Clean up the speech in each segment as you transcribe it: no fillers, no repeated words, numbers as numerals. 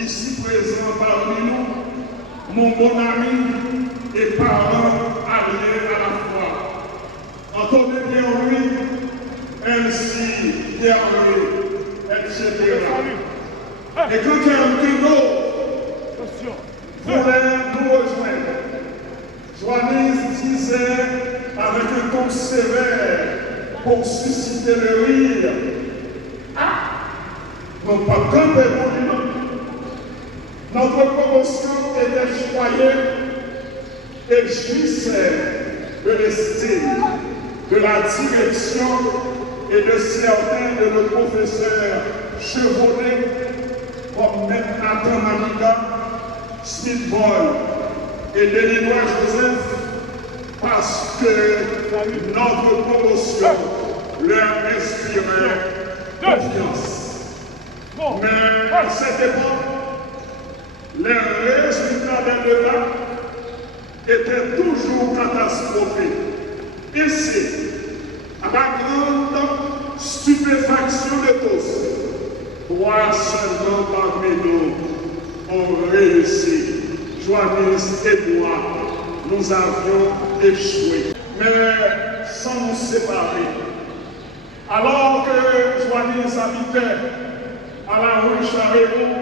ici présent parmi nous, mon bon ami et parent allié à la foi. Entendez bien oui, ainsi Yahweh, etc. Et quand quelqu'un d'autre voulait nous rejoindre, Joannis disait avec un ton sévère pour susciter le rire. Non pas camper pour lui. Notre promotion était choyée et jouissait de l'estime, de la direction et de certains de nos professeurs chevronnés comme M. Nathan Manika, Smith Boy et Delinois Joseph, parce que notre promotion leur inspirait confiance. Mais à cette époque, les résultats des débats étaient toujours catastrophiques. Ici, à la grande stupéfaction de tous, 3 seulement parmi nous ont réussi. Joannis et moi, nous avions échoué, mais sans nous séparer. Alors que Joannis habitait à la rue Charéron,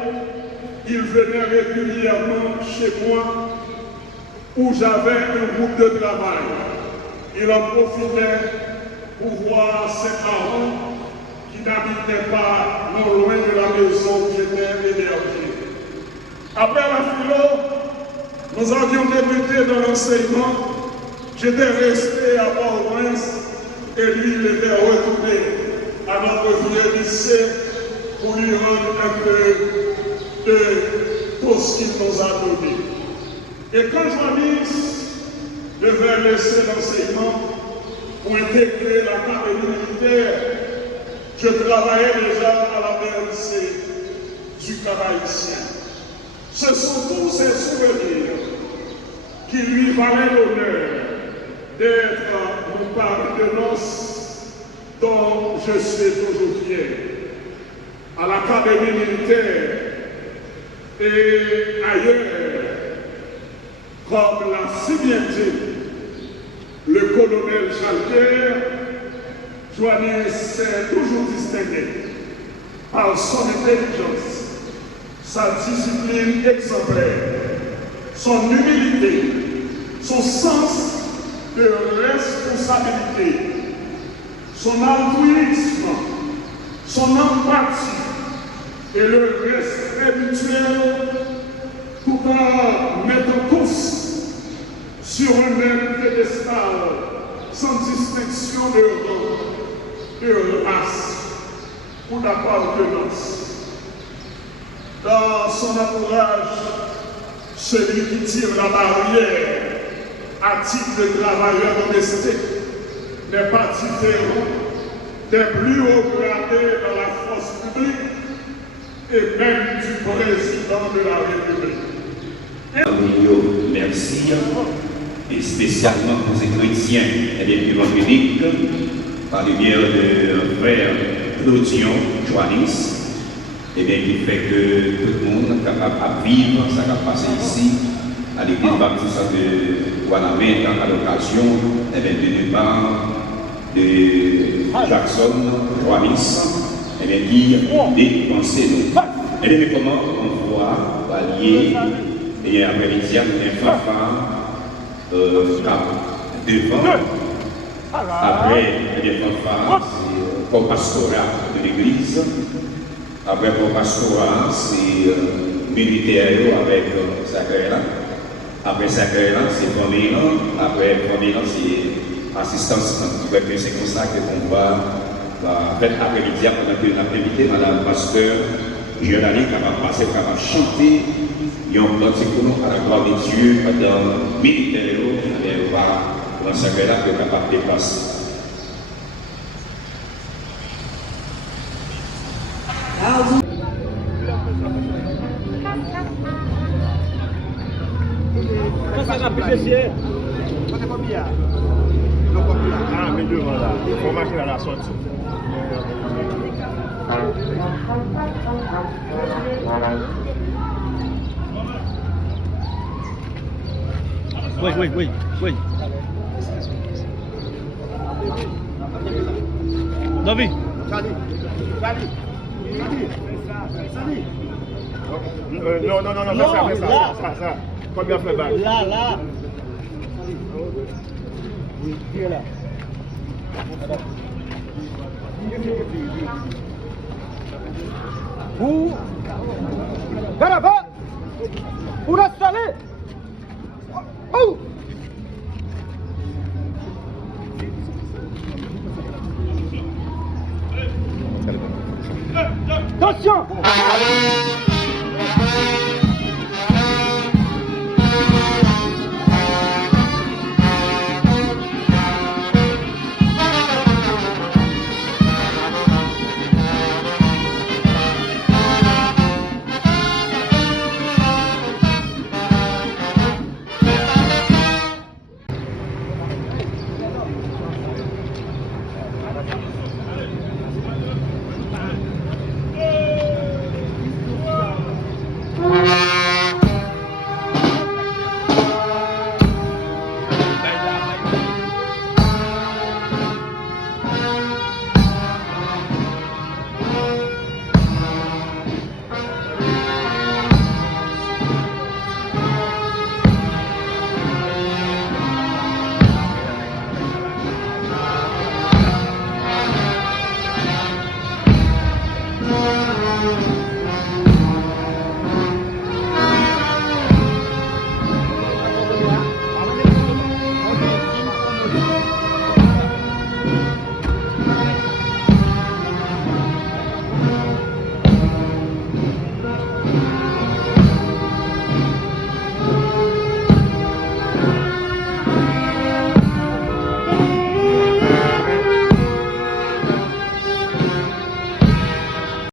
il venait régulièrement chez moi où j'avais un groupe de travail. Il en profitait pour voir ses parents qui n'habitaient pas non loin de la maison où j'étais hébergé. Après la philo, nous avions débuté dans l'enseignement. J'étais resté à Port-au-Prince et lui, il était retourné à notre vieux lycée pour lui rendre un peu de tout ce qu'il nous a donné. Et quand Joannis devait laisser l'enseignement pour intégrer l'académie militaire, je travaillais déjà à la BNC du Caraïtien. Ce sont tous ces souvenirs qui lui valaient l'honneur d'être mon pari de noces dont je suis toujours fier. À l'académie militaire et ailleurs, comme l'a si bien dit le colonel Jalter, Joannis s'est toujours distingué par son intelligence, sa discipline exemplaire, son humilité, son sens de responsabilité, son altruisme, son empathie et le respect mutuel, tout en mettant tous sur un même piédestal, sans distinction de rang, de race ou d'appartenance. Dans son entourage, celui qui tire la barrière à titre de travailleur domestique n'est pas différent des plus hauts gradés dans la force publique et même du président de la République. Merci, et spécialement pour ces chrétiens et les évangéliques, par le biais de frère Claudion Joannis, et bien, qui fait que tout le monde est capable de vivre, ça va passer ici, à l'église baptiste de Guanamé, à l'occasion du départ de Jackson Joannis, et bien, qui dépensait nous. Et bien, comment on voit allier, et après-midi, un fanfare devant, après les fanfares, c'est comme pastorat de l'église. Après, pour pastorat, c'est militaire avec Sacré-là. Après Sacré-là, c'est famille. Après famille, c'est assistance. C'est comme ça qu'on va faire après-midi, pendant que l'après-midi, Madame Pasteur, Géraldine, qui va passer, qui va chanter. Il y a un petit pour à la gloire de Dieu, pendant militaire, et on va dans Sacré-là, qui est capable de dépasser. Ah, mais devant là, il faut marcher à la sortie. Oui. David. Salut. Non, ça. Combien fait balle? Là. Oui, viens là. Pour installer